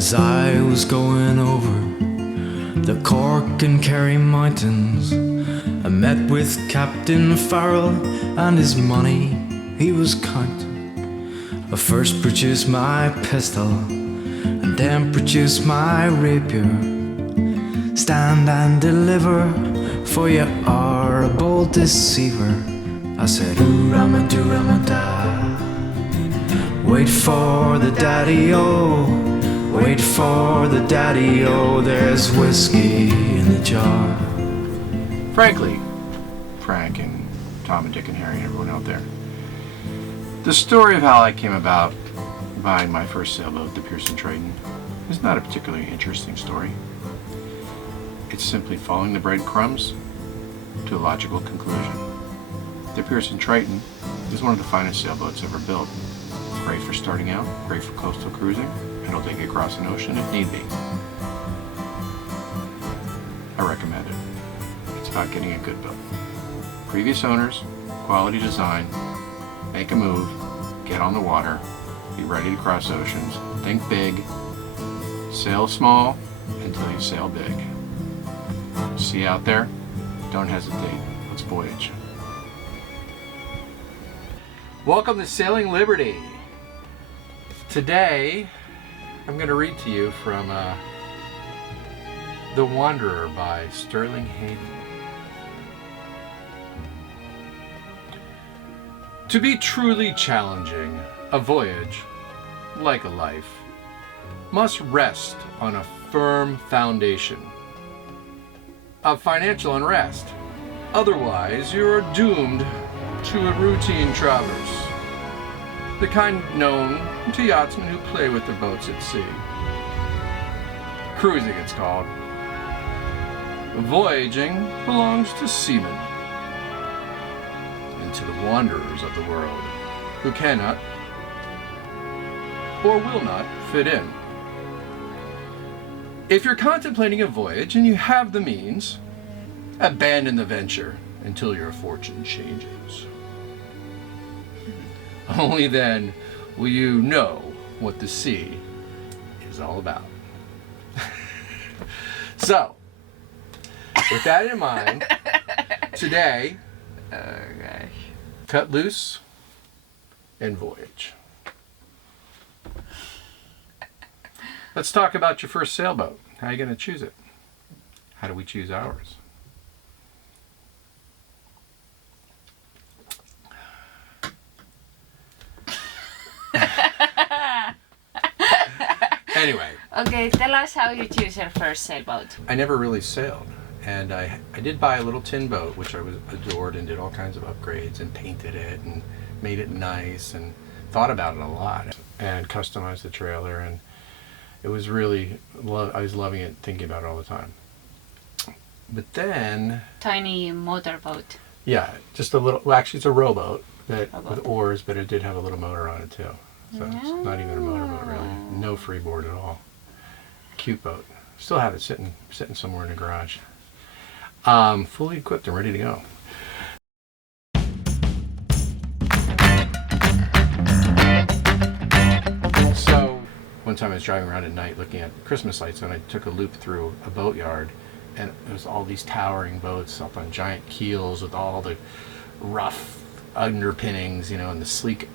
As I was going over the Cork and Kerry mountains, I met with Captain Farrell and his money he was counting. I first produced my pistol and then produced my rapier. Stand and deliver, for you are a bold deceiver. I said, ooh, Ramadoo, Ramada. Wait for the daddy-o, wait for the daddy-o, there's whiskey in the jar. Frankly, Frank and Tom and Dick and Harry and everyone out there, the story of how I came about buying my first sailboat, the Pearson Triton, is not a particularly interesting story. It's simply following the breadcrumbs to a logical conclusion. The Pearson Triton is one of the finest sailboats ever built. Great for starting out, great for coastal cruising, and it'll take you across an ocean if need be. I recommend it. It's about getting a good boat. Previous owners, quality design, make a move, get on the water, be ready to cross oceans, think big, sail small until you sail big. See you out there? Don't hesitate. Let's voyage. Welcome to Sailing Liberty. Today, I'm going to read to you from The Wanderer by Sterling Hayden. To be truly challenging, a voyage, like a life, must rest on a firm foundation of financial unrest. Otherwise, you are doomed to a routine traverse, the kind known to yachtsmen who play with their boats at sea. Cruising, it's called. Voyaging belongs to seamen and to the wanderers of the world who cannot or will not fit in. If you're contemplating a voyage and you have the means, abandon the venture until your fortune changes. Only then will you know what the sea is all about. So, with that in mind, today, cut loose and voyage. Let's talk about your first sailboat. How are you going to choose it? How do we choose ours? Anyway. Okay, tell us how you choose your first sailboat. I never really sailed. And I did buy a little tin boat, which I was adored, and did all kinds of upgrades and painted it and made it nice and thought about it a lot and customized the trailer, and it was really, I was loving it, thinking about it all the time. But then... Tiny motorboat. Yeah, just a little, well actually it's a rowboat with oars, but it did have a little motor on it too. So it's not even a motorboat really. No freeboard at all. Cute boat. Still have it sitting somewhere in the garage. Fully equipped and ready to go. So one time I was driving around at night looking at Christmas lights, and I took a loop through a boatyard, and there was all these towering boats up on giant keels with all the rough underpinnings, and the sleek,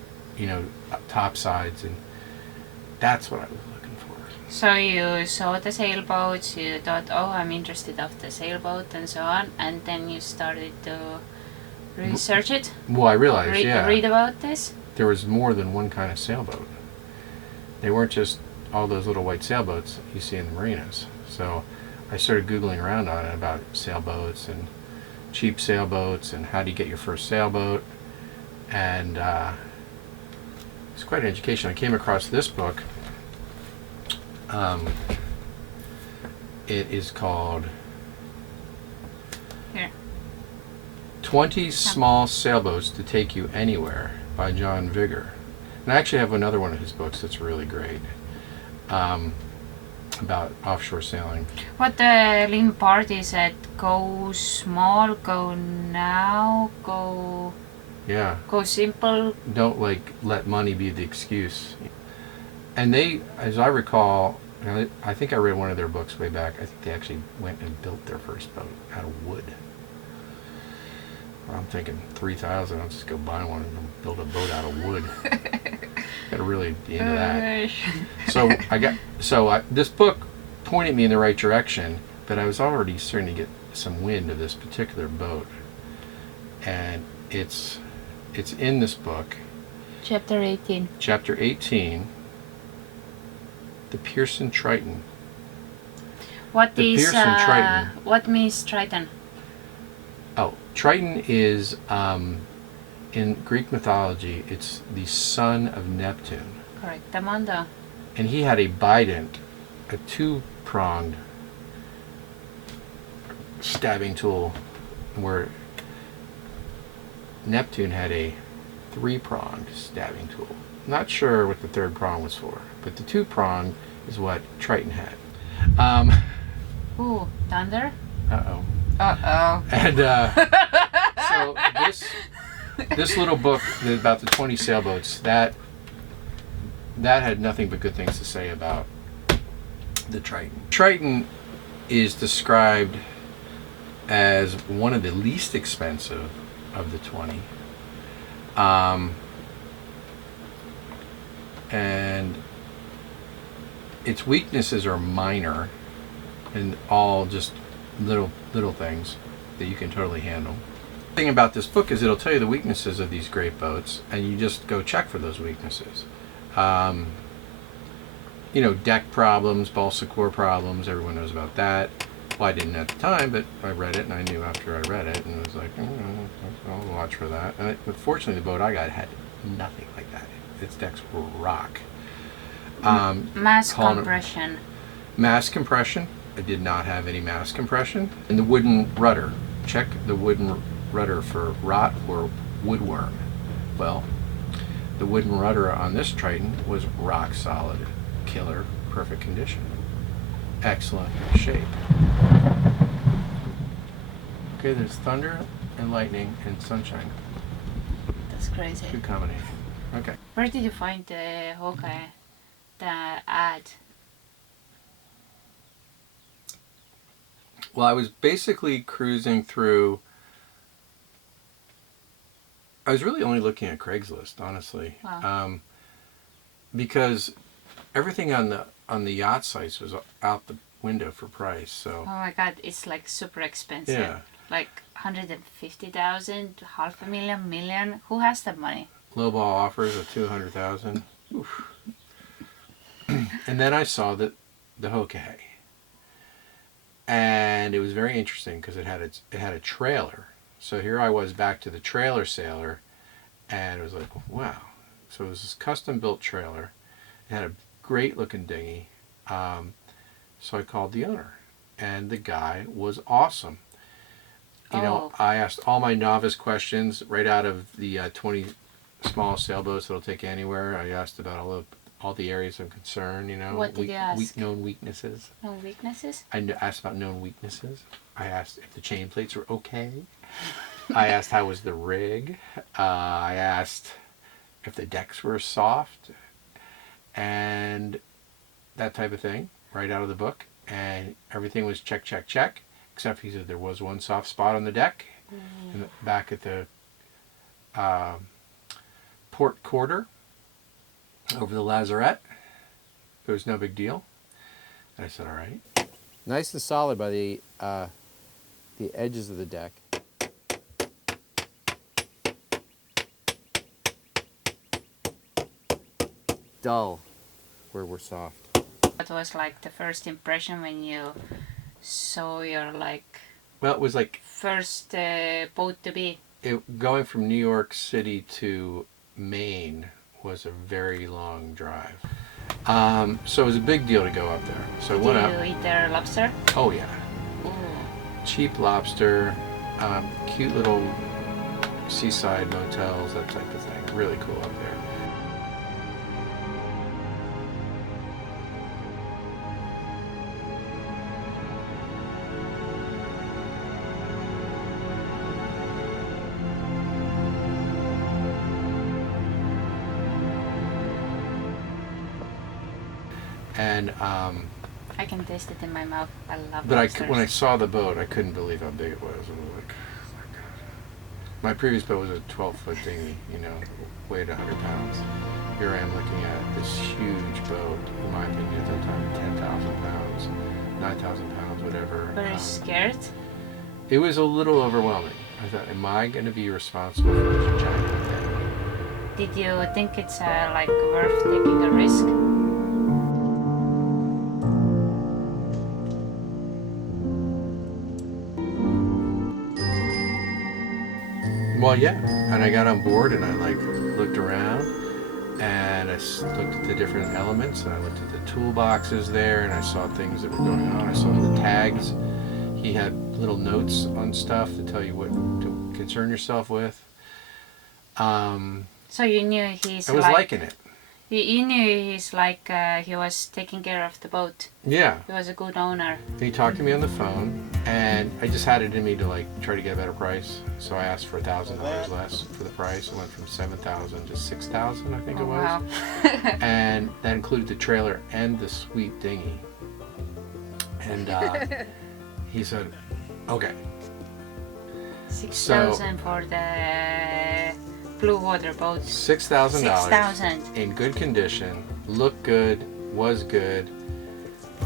top sides, and that's what I was looking for. So you saw the sailboats, you thought, oh, I'm interested of the sailboat and so on, and then you started to research it? Well, I realized, read about this? There was more than one kind of sailboat. They weren't just all those little white sailboats you see in the marinas. So I started Googling around on it about sailboats and cheap sailboats and how do you get your first sailboat. And it's quite an education. I came across this book. It is called 20 Small Sailboats to Take You Anywhere by John Vigor. And I actually have another one of his books that's really great about offshore sailing. What the Lynn Party said, go small, go now, go simple. Don't let money be the excuse. And they, as I recall, I think I read one of their books way back. I think they actually went and built their first boat out of wood. I'm thinking 3,000. I'll just go buy one and build a boat out of wood. Got to really be into that. So this book pointed me in the right direction, but I was already starting to get some wind of this particular boat, and it's in this book. Chapter 18. Chapter 18. The Pearson Triton. What Pearson Triton. What means Triton? Oh, Triton is, in Greek mythology, it's the son of Neptune. Correct, Tamando. And he had a bident, a two-pronged stabbing tool, where Neptune had a three-pronged stabbing tool. Not sure what the third prong was for, but the two-pronged is what Triton had. Ooh, thunder? Uh-oh. Uh-oh. And so this little book about the 20 sailboats, that had nothing but good things to say about the Triton. Triton is described as one of the least expensive of the 20. And its weaknesses are minor and all just little things that you can totally handle. The thing about this book is it'll tell you the weaknesses of these great boats, and you just go check for those weaknesses. Deck problems, balsa core problems, everyone knows about that. Well, I didn't at the time, but I read it, and I knew after I read it, and I was like, I'll watch for that. But fortunately, the boat I got had nothing like that. Its decks were rock. Mass compression. Mass compression. I did not have any mass compression. And the wooden rudder. Check the wooden rudder for rot or woodworm. Well, the wooden rudder on this Triton was rock solid, killer, perfect condition. Excellent shape. Okay, there's thunder and lightning and sunshine. That's crazy. Good combination. Okay. Where did you find the Hawkeye, the ad? Well, I was basically cruising through. I was really only looking at Craigslist, honestly. Wow. Because everything on the yacht sites was out the window for price. So. Oh my God, it's like super expensive. Yeah. Like 150,000, $500,000, million. Who has that money? Lowball offers of 200,000. And then I saw the Hokay, and it was very interesting because it had a trailer. So here I was back to the trailer sailor, and it was like, wow. So it was this custom built trailer. It had a great looking dinghy. So I called the owner, and the guy was awesome. I asked all my novice questions right out of the 20 small sailboats that'll take you anywhere. I asked about all the areas of concern. What did you ask? Known weaknesses. Known weaknesses? I asked about known weaknesses. I asked if the chain plates were okay. I asked how was the rig. I asked if the decks were soft, and that type of thing, right out of the book. And everything was check, check, check, except he said there was one soft spot on the deck, in the back at the port quarter over the lazarette. It was no big deal. And I said, all right. Nice and solid by the edges of the deck. Dull where we're soft. What was like the first impression when you saw your Well, it was like first boat to be? Going from New York City to Maine was a very long drive. So it was a big deal to go up there. So I went up. Did you eat their lobster? Oh yeah. Ooh. Cheap lobster, cute little seaside motels, that type of thing. Really cool up there. And I can taste it in my mouth. I love but lobsters. when I saw the boat, I couldn't believe how big it was. I was like, oh my god. My previous boat was a 12-foot dinghy, you know, weighed 100 pounds. Here I am looking at this huge boat, in my opinion at that time, 10,000 pounds, 9,000 pounds, whatever. Were you scared? It was a little overwhelming. I thought, am I going to be responsible for this giant thing? Did you think it's like worth taking a risk? Well, yeah. And I got on board and I like looked around and I looked at the different elements and I looked at the toolboxes there and I saw things that were going on. I saw the tags. He had little notes on stuff to tell you what to concern yourself with. So you knew he's I was liking it. You knew he's like he was taking care of the boat. Yeah. He was a good owner. He talked to me on the phone, and I just had it in me to like try to get a better price. So I asked for $1,000 less for the price. It went from $7,000 to $6,000, I think it was. Wow. And that included the trailer and the sweet dinghy. And he said, "Okay." 6,000 for the blue water boat. $6,000 6,000. in good condition, looked good, was good.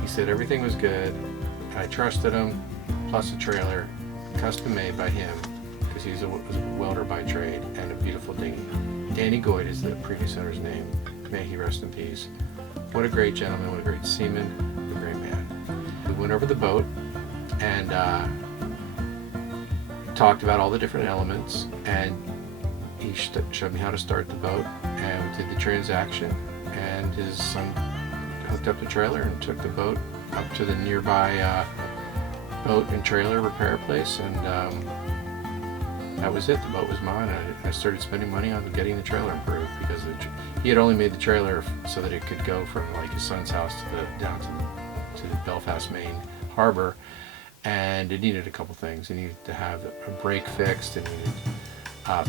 He said everything was good. I trusted him, plus a trailer, custom made by him, because he was a welder by trade, and a beautiful dinghy. Danny Goyd is the previous owner's name. May he rest in peace. What a great gentleman, what a great seaman, what a great man. We went over the boat and talked about all the different elements, and he showed me how to start the boat, and we did the transaction, and his son hooked up the trailer and took the boat up to the nearby boat and trailer repair place, and that was it. The boat was mine. I started spending money on getting the trailer improved, because he had only made the trailer so that it could go from like his son's house down to the Belfast, Maine harbor, and it needed a couple things. It needed to have a brake fixed, and needed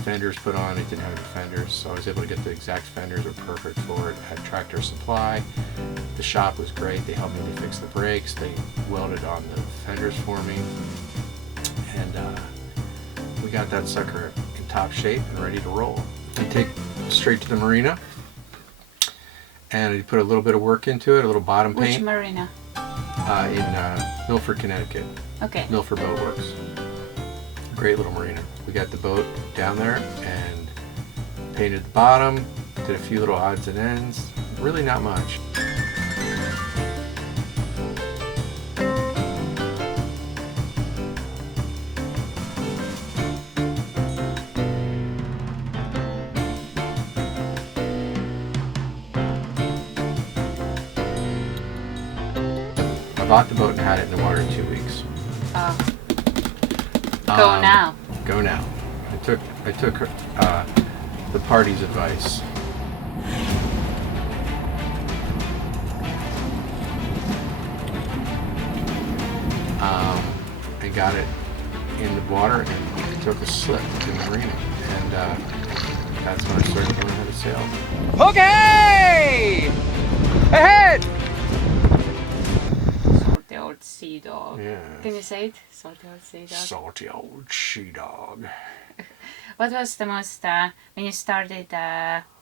fenders put on. It didn't have any fenders, so I was able to get the exact fenders that were perfect for it. I had Tractor Supply. The shop was great. They helped me to fix the brakes. They welded on the fenders for me, and we got that sucker in top shape and ready to roll. I take it straight to the marina, and I put a little bit of work into it, a little bottom paint. Which marina? In Milford, Connecticut. Okay. Milford Boat Works. Great little marina. We got the boat down there and painted the bottom, did a few little odds and ends. Really not much. I bought the boat and had it in the water in 2 weeks. Go now. Go now. I took the party's advice. And got it in the water and took a slip in the marina, and that's when I started learning how to sail. Okay! Ahead! Salty old sea dog. Yeah. Can you say it? Salty old sea dog. Salty old she-dog. What was the most when you started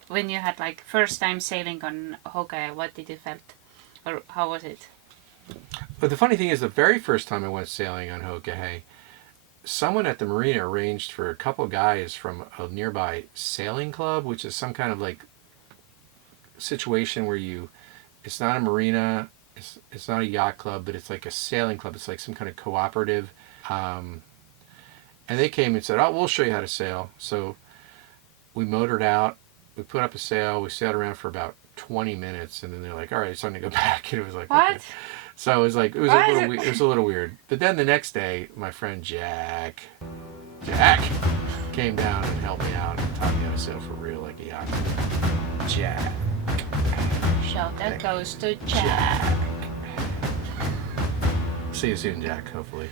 when you had like first time sailing on Hokkaja? What did you felt, or how was it? But the funny thing is, the very first time I went sailing on Hokkaja, someone at the marina arranged for a couple guys from a nearby sailing club, which is some kind of like situation where it's not a marina, it's not a yacht club, but it's like a sailing club. It's like some kind of cooperative. And they came and said, "Oh, we'll show you how to sail." So we motored out, we put up a sail, we sailed around for about 20 minutes, and then they're like, "All right, it's time to go back." And it was like, What? Okay. So it was like, it was a little weird. But then the next day, my friend Jack came down and helped me out and taught me how to sail for real like a yacht. Jack. Shout that goes to Jack. See you soon, Jack, hopefully.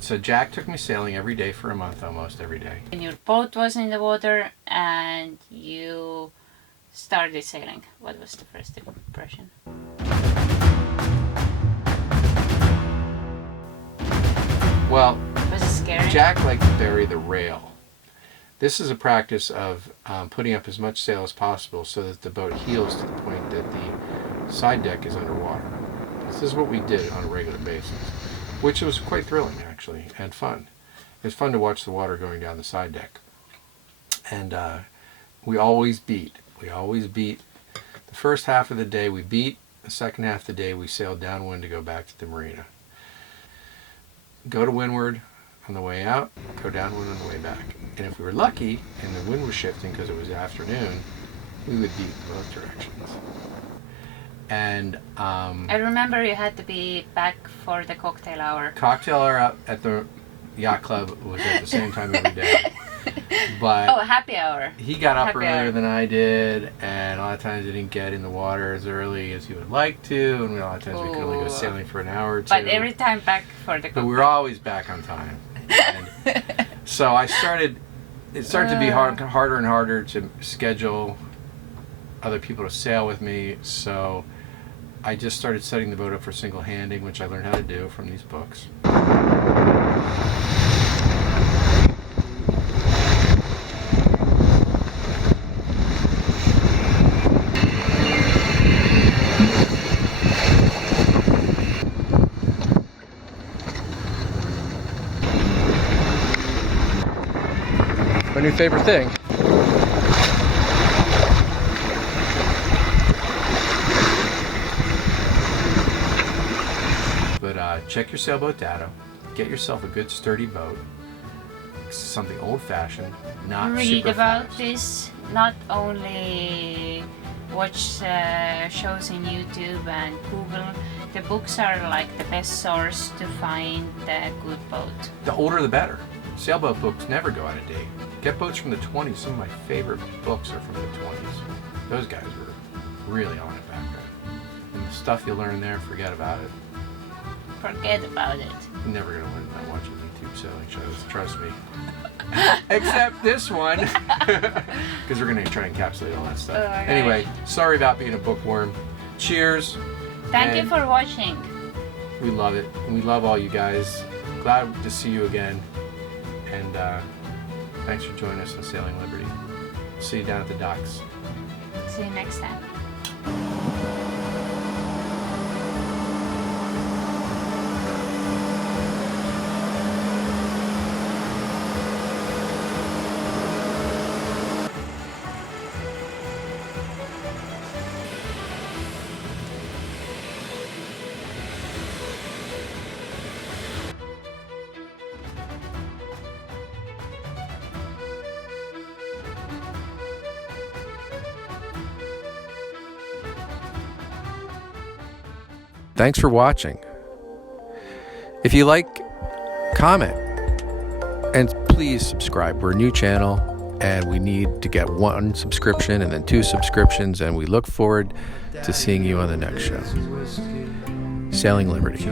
So Jack took me sailing every day for a month, almost every day. When your boat was in the water and you started sailing? What was the first impression? Well, Was it scary? Jack liked to bury the rail. This is a practice of putting up as much sail as possible so that the boat heels to the point that the side deck is underwater. This is what we did on a regular basis, which was quite thrilling actually and fun. It's fun to watch the water going down the side deck. And we always beat. The first half of the day we beat. The second half of the day we sailed downwind to go back to the marina. Go to windward on the way out, go downwind on the way back. And if we were lucky and the wind was shifting because it was afternoon, we would beat in both directions. And I remember you had to be back for the cocktail hour. Cocktail hour out at the yacht club was at the same time every day. But happy hour. he got up Happy earlier hour. than I did, and a lot of times he didn't get in the water as early as he would like to, and a lot of times we could only go Ooh. sailing for an hour or two. But every time back for the But cocktail. we were always back on time. And so it started to be harder and harder to schedule other people to sail with me, so I just started setting the boat up for single handing, which I learned how to do from these books. My new favorite thing. But check your sailboat data. Get yourself a good sturdy boat. Something old-fashioned, not Read super about fast. this. Not only watch shows in YouTube and Google. The books are like the best source to find a good boat. The older the better. Sailboat books never go out of date. Get boats from the 20s. Some of my favorite books are from the 20s. Those guys were really on it back then. And the stuff you learn there, forget about it. Forget about it. You're never going to learn by watching YouTube sailing shows, trust me. Except this one. Because we're going to try and encapsulate all that stuff. Oh, okay. Anyway, sorry about being a bookworm. Cheers. Thank you And for watching. we love it. And we love all you guys. Glad to see you again. And thanks for joining us on Sailing Liberty. See you down at the docks. See you next time. Thanks for watching. If you like, comment. And please subscribe. We're a new channel and we need to get 1 subscription and then 2 subscriptions, and we look forward to seeing you on the next show. Sailing Liberty.